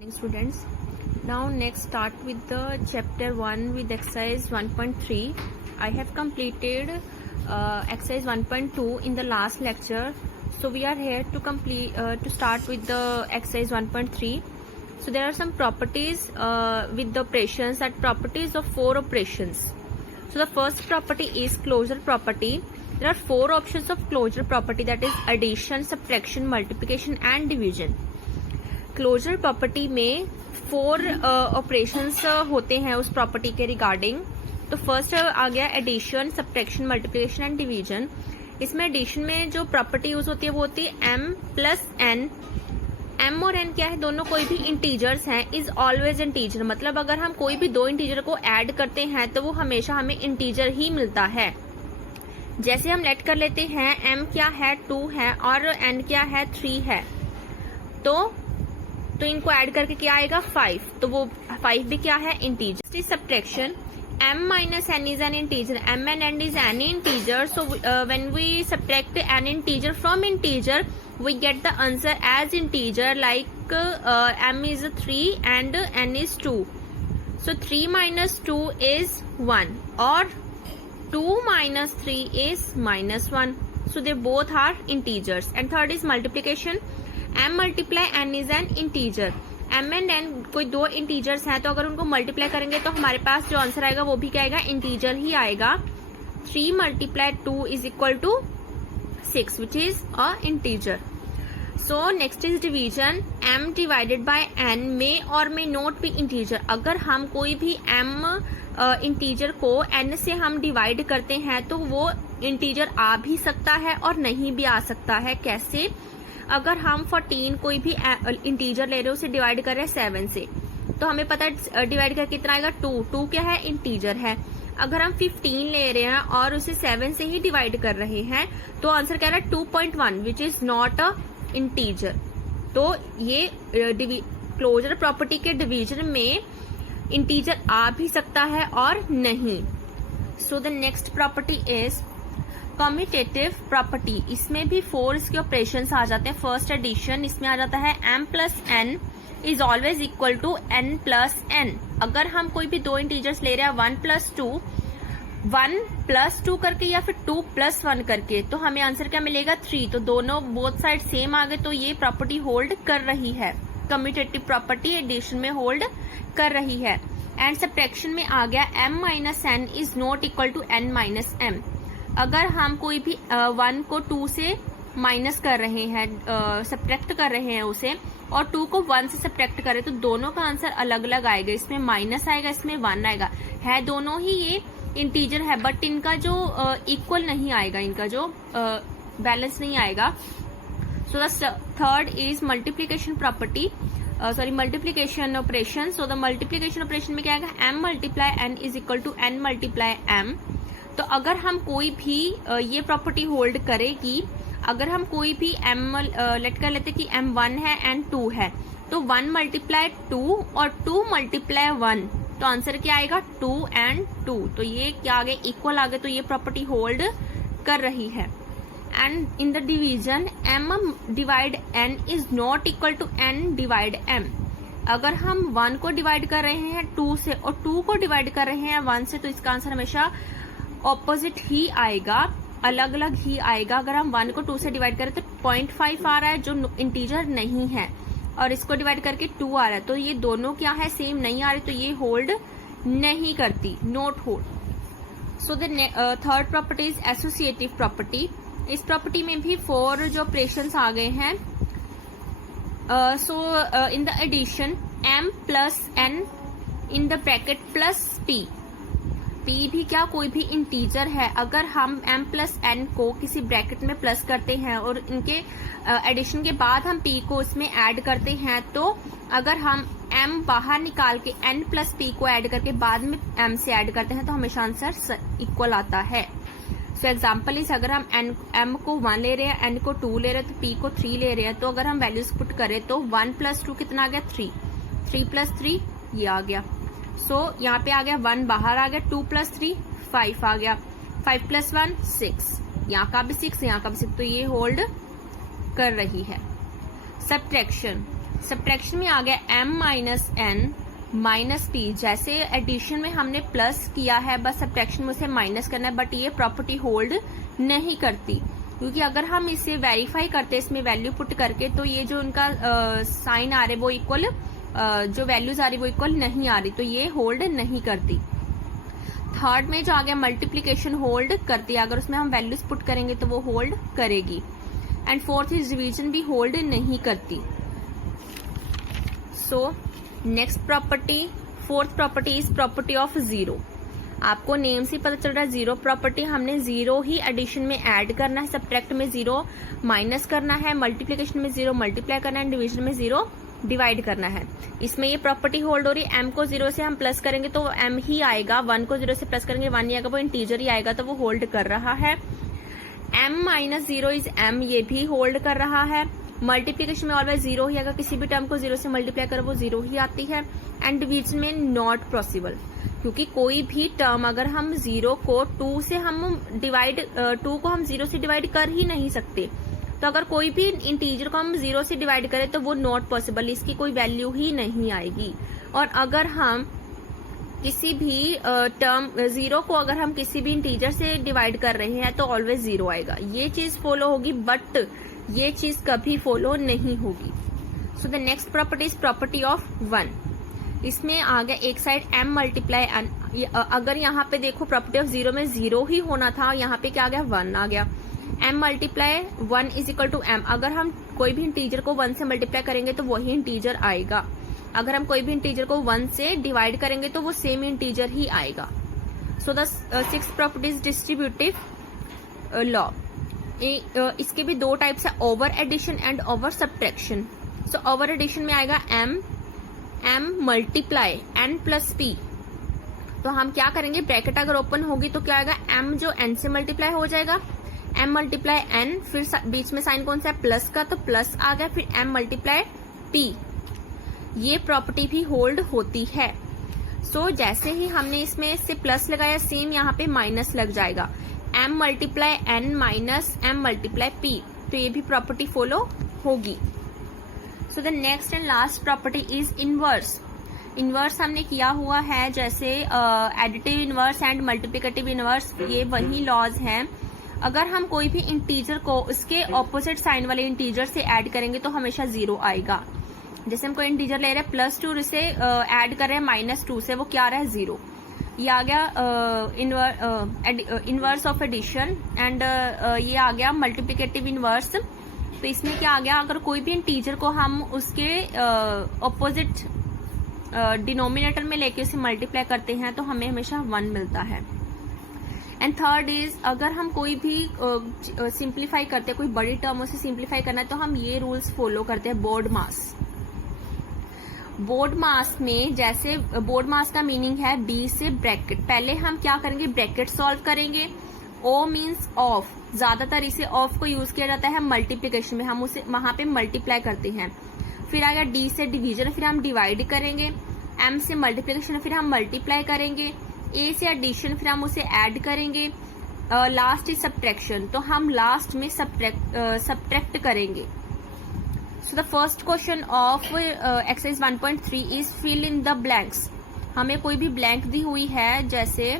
Students, now next start with the chapter 1 with exercise 1.3. I have completed exercise 1.2 in the last lecture, so we are here to complete to start with the exercise 1.3. So there are some properties with the operations, that properties of 4 operations. So the first property is closure property. There are 4 options of closure property, that is addition, subtraction, multiplication and division. Closure property में 4 operations होते हैं उस property के regarding. तो first आ गया addition, subtraction, multiplication and division. इसमें addition में जो प्रॉपर्टी यूज होती है वो होती है m प्लस n. m और n क्या है, दोनों कोई भी इंटीजर्स हैं, इज ऑलवेज इंटीजर. मतलब अगर हम कोई भी 2 इंटीजर को ऐड करते हैं तो वो हमेशा हमें इंटीजर ही मिलता है. जैसे हम लेट कर लेते हैं m क्या है 2 है और n क्या है 3 है, तो इनको ऐड करके क्या आएगा 5. तो वो 5 भी क्या है integer. Subtraction, m minus n is an integer, m and n is any integer. So when we subtract an integer from integer, we get the answer as integer, like m is 3 and n is 2. So 3 minus 2 is 1 or 2 minus 3 is minus 1. So they both are integers. And third is multiplication. m multiply n is an integer. m and n कोई 2 integers हैं, तो अगर उनको multiply करेंगे तो हमारे पास जो answer आएगा वो भी क्या आएगा, इंटीजर ही आएगा. 3 multiply 2 is equal to 6 which is a integer. So next is division. m divided by n may और मे नॉट बी इंटीजर. अगर हम कोई भी m इंटीजर को n से हम डिवाइड करते हैं तो वो इंटीजर आ भी सकता है और नहीं भी आ सकता है. कैसे? अगर हम 14 कोई भी इंटीजर ले रहे हैं, उसे डिवाइड कर रहे हैं 7 से, तो हमें पता है डिवाइड करके कितना आएगा 2 क्या है इंटीजर है. अगर हम 15 ले रहे हैं और उसे 7 से ही डिवाइड कर रहे हैं तो आंसर क्या है 2.1 which is not a integer. तो ये क्लोजर प्रॉपर्टी के डिवीजन में इंटीजर आ भी सकता है और नहीं. So the next property is commutative property. इसमें भी 4 इसके ऑपरेशंस आ जाते हैं. फर्स्ट एडिशन, इसमें आ जाता है m plus n is always equal to n plus n. अगर हम कोई भी 2 इंटीजर्स ले रहे हैं 1 प्लस 2 करके या फिर 2 प्लस 1 करके, तो हमें आंसर क्या मिलेगा 3. तो दोनों बोथ साइड सेम आ गए, तो ये प्रॉपर्टी होल्ड कर रही है. कम्यूटेटिव प्रॉपर्टी एडिशन में होल्ड कर रही है. एंड सब्ट्रैक्शन में आ गया m minus n is not equal to n minus m. अगर हम कोई भी 1 को 2 से माइनस कर रहे हैं, सब्ट्रैक्ट कर रहे हैं उसे, और 2 को 1 से सब्ट्रैक्ट करें, तो दोनों का आंसर अलग अलग आएगा. इसमें माइनस आएगा, इसमें 1 आएगा. है दोनों ही ये इंटीजर है, बट इनका जो इक्वल नहीं आएगा, इनका जो बैलेंस नहीं आएगा. So the third is multiplication property, multiplication operation. So the multiplication operation में क्या आएगा, m multiply n is equal to n multiply m. तो अगर हम कोई भी ये प्रॉपर्टी होल्ड करेगी, अगर हम कोई भी m लेट कर लेते कि m 1 है and 2 है, तो 1 मल्टीप्लाई 2 और 2 मल्टीप्लाई 1, तो आंसर क्या आएगा 2 and 2. तो ये क्या आ गए, इक्वल आ गए, तो ये प्रॉपर्टी होल्ड कर रही है. And in the division m divide n is not equal to n divide m. अगर हम 1 को डिवाइड कर रहे हैं 2 से और 2 को डिवाइड कर रहे हैं 1 से, तो इसका आंसर हमेशा ऑपोजिट ही आएगा, अलग अलग ही आएगा. अगर हम 1 को 2 से डिवाइड करें तो 0.5 आ रहा है जो इंटीजर नहीं है, और इसको डिवाइड करके 2 आ रहा है, तो ये दोनों क्या है सेम नहीं आ रही, तो ये होल्ड नहीं करती, not hold. So the third property is associative property. इस प्रॉपर्टी में भी 4 जो ऑपरेशंस आ गए हैं. So in the addition m plus n in the bracket plus p. p भी क्या कोई भी इंटीजर है. अगर हम m प्लस n को किसी ब्रैकेट में प्लस करते हैं और इनके एडिशन के बाद हम p को इसमें ऐड करते हैं, तो अगर हम m बाहर निकाल के n प्लस p को ऐड करके बाद में m से ऐड करते हैं तो हमेशा आंसर इक्वल आता है. सो एग्जाम्पल इस, अगर हम m को 1 ले रहे हैं, n को 2 ले रहे हैं, तो p को 3 ले रहे हैं, तो अगर हम वैल्यूज पुट करें तो 1 प्लस 2 कितना आ गया 3 प्लस 3 ये आ गया. सो यहाँ पे आ गया 1 बाहर आ गया, 2 प्लस 3 5 आ गया, 5 प्लस 1 6, यहाँ का भी 6, यहाँ का भी 6, तो ये होल्ड कर रही है. सब्ट्रैक्शन, सब्ट्रैक्शन में आ गया m minus n minus p। जैसे एडिशन में हमने प्लस किया है, बस सब्ट्रैक्शन में उसे माइनस करना है, बट ये प्रॉपर्टी होल्ड नहीं करती, क्योंकि अगर हम इसे वेरीफाई करते इसमें वैल्यू पुट करके, तो ये जो उनका साइन आ रहा है वो इक्वल, जो वैल्यूज आ रही वो इक्वल नहीं आ रही, तो ये होल्ड नहीं करती। थर्ड में जो आ गया मल्टीप्लीकेशन होल्ड करती है, अगर उसमें हम वैल्यूज पुट करेंगे तो वो होल्ड करेगी। एंड फोर्थ इज डिवीजन भी होल्ड नहीं करती। So next property, fourth property is property of zero. आपको नेम से पता चल रहा है जीरो प्रॉपर्टी, हमने जीरो ही एडिशन में ऐड करना है, सब्ट्रैक्ट में जीरो माइनस करना है, मल्टीप्लीकेशन में जीरो मल्टीप्लाई करना है, डिवीजन में जीरो डिवाइड करना है। इसमें ये प्रॉपर्टी होल्ड हो रही है। m को जीरो से हम प्लस करेंगे तो m ही आएगा, 1 को जीरो से प्लस करेंगे 1 ही आएगा, वो इंटीजर ही आएगा, तो वो होल्ड कर रहा है। m minus zero is m, ये भी होल्ड कर रहा है। मल्टीप्लीकेशन में ऑलवेज जीरो ही आएगा, किसी भी टर्म को जीरो से मल्टीप्लाई करो वो जीरो ही आती है। एंड डिवीजन में नॉट पॉसिबल, क्योंकि कोई भी टर्म अगर हम जीरो को 2 से हम डिवाइड, 2 को हम जीरो से डिवाइड कर ही नहीं सकते, तो अगर कोई भी इंटीजर को हम जीरो से डिवाइड करें तो वो नॉट पॉसिबल, इसकी कोई वैल्यू ही नहीं आएगी। और अगर हम किसी भी टर्म जीरो को अगर हम किसी भी इंटीजर से डिवाइड कर रहे हैं तो ऑलवेज जीरो आएगा। ये चीज फॉलो होगी, बट ये चीज कभी फॉलो नहीं होगी। So the next property is property of 1। इसमें आ गया एक साइड m मल्टीप्लाई n, अगर यहाँ पे देखो प्रॉपर्टी ऑफ जीरो में जीरो ही होना था, यहाँ पे क्या आ गया 1 आ गया। m multiply 1 is equal to m, अगर हम कोई भी इंटीजर को 1 से मल्टीप्लाई करेंगे तो वही इंटीजर आएगा, अगर हम कोई भी इंटीजर को 1 से डिवाइड करेंगे तो वो सेम इंटीजर ही आएगा। So the sixth property is distributive law. इसके भी दो टाइप्स है, over addition and over subtraction. So over addition में आएगा m multiply n plus p, तो हम क्या करेंगे, ब्रैकेट अगर ओपन होगी तो क्या आएगा, m जो n से मल्टीप्लाई हो जाएगा, m मल्टीप्लाई n, फिर बीच में साइन कौन सा है प्लस का, तो प्लस आ गया, फिर m मल्टीप्लाई p। ये प्रॉपर्टी भी होल्ड होती है। सो जैसे ही हमने इसमें से प्लस लगाया, सेम यहाँ पे माइनस लग जाएगा, m multiply n minus m multiply p, तो ये भी प्रॉपर्टी फॉलो होगी। So the next and last property is inverse. Inverse हमने किया हुआ है, जैसे additive inverse and multiplicative inverse, ये वही लॉज हैं। अगर हम कोई भी इंटीजर को उसके ऑपोजिट साइन वाले इंटीजर से ऐड करेंगे तो हमेशा जीरो आएगा। जैसे हम कोई इंटीजर ले रहे हैं +2 से ऐड कर रहे हैं -2 से, वो क्या आ रहा है, जीरो। ये आ गया इनवर्स ऑफ एडिशन। एंड ये आ गया मल्टीप्लिकेटिव इनवर्स। तो इसमें क्या आ गया, अगर कोई भी इंटीजर को हम उसके ऑपोजिट डिनोमिनेटर में लेके उसे मल्टीप्लाई करते हैं तो हमें हमेशा 1 मिलता है। एंड थर्ड इज, अगर हम कोई भी सिंप्लीफाई करते हैं, कोई बड़ी टर्म उसे सिंप्लीफाई करना है, तो हम ये रूल्स फॉलो करते हैं। बोर्ड मास, बोर्ड मास में जैसे बोर्ड मास का मीनिंग है b से ब्रैकेट, पहले हम क्या करेंगे, ब्रैकेट सॉल्व करेंगे। o मीन्स ऑफ, ज्यादातर इसे ऑफ को यूज किया जाता है मल्टीप्लीकेशन में, हम उसे वहां पे मल्टीप्लाई करते हैं। फिर आएगा d से डिवीजन, फिर हम डिवाइड करेंगे। m से मल्टीप्लीकेशन, फिर हम मल्टीप्लाई करेंगे। a से एडिशन, फिर हम उसे ऐड करेंगे। लास्ट इज सब्ट्रैक्शन, तो हम लास्ट में सब्ट्रैक्ट करेंगे। So the first question of exercise 1.3 is fill in the blanks. हमें कोई भी ब्लैंक दी हुई है, जैसे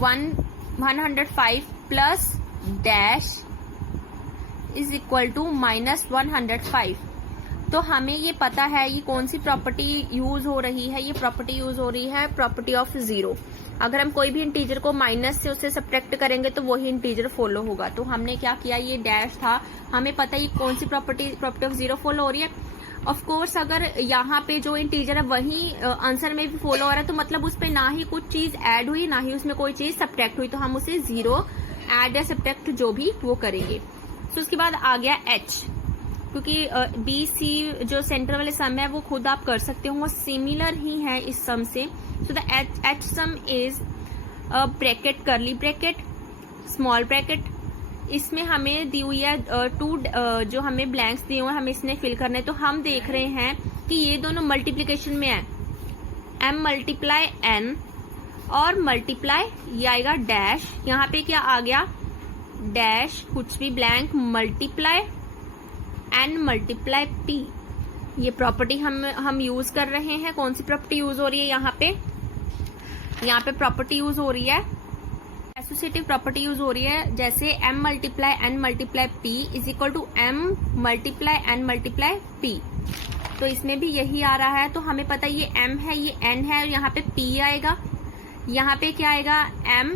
-105 plus dash is equal to -105। तो हमें ये पता है ये कौन सी प्रॉपर्टी यूज हो रही है, ये प्रॉपर्टी यूज हो रही है प्रॉपर्टी ऑफ जीरो। अगर हम कोई भी इंटीजर को माइनस से उसे सब्ट्रैक्ट करेंगे तो वही इंटीजर फॉलो होगा। तो हमने क्या किया, ये डैश था, हमें पता है ये कौन सी प्रॉपर्टी ऑफ जीरो फॉलो हो रही है। ऑफ कोर्स अगर यहाँ पे जो इंटीजर है वही आंसर में भी फॉलो हो रहा है, तो मतलब उस पर ना ही कुछ चीज ऐड हुई ना ही उसमें कोई चीज सब्ट्रैक्ट हुई, तो हम उसे जीरो ऐड या सब्ट्रैक्ट जो भी वो करेंगे। तो उसके बाद आ गया h, क्योंकि बी सी जो सेंटर वाले सम है वो खुद आप कर सकते हो, वो सिमिलर ही है इस सम से। So the H some is bracket, curly bracket, small bracket. इसमें हमें दी हुई है जो हमें ब्लैंक्स दिए हुए हैं, हमें इसने फिल करने। तो हम देख रहे हैं कि ये दोनों मल्टीप्लीकेशन में है, m मल्टीप्लाई n और मल्टीप्लाई ये आएगा डैश, यहाँ पे क्या आ गया डैश, कुछ भी blank, multiply n multiply p। ये प्रॉपर्टी हम यूज कर रहे हैं। कौन सी प्रॉपर्टी यूज हो रही है यहाँ पे प्रॉपर्टी यूज हो रही है, एसोसिएटिव प्रॉपर्टी यूज हो रही है। जैसे m multiply n multiply p is equal to m multiply n multiply p। तो इसमें भी यही आ रहा है। तो हमें पता है ये m है, ये n है, और यहाँ पे p आएगा। यहाँ पे क्या आएगा, m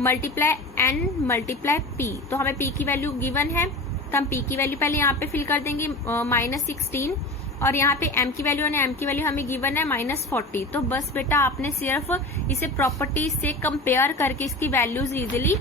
multiply n multiply p। तो हमें p की वैल्यू गिवन है, तो हम p की वैल्यू पहले यहाँ पे फिल कर देंगे -16, और यहाँ पे m की वैल्यू है, m की वैल्यू हमें गिवन है -40। तो बस बेटा आपने सिर्फ इसे प्रॉपर्टी से कंपेयर करके इसकी वैल्यूज इजीली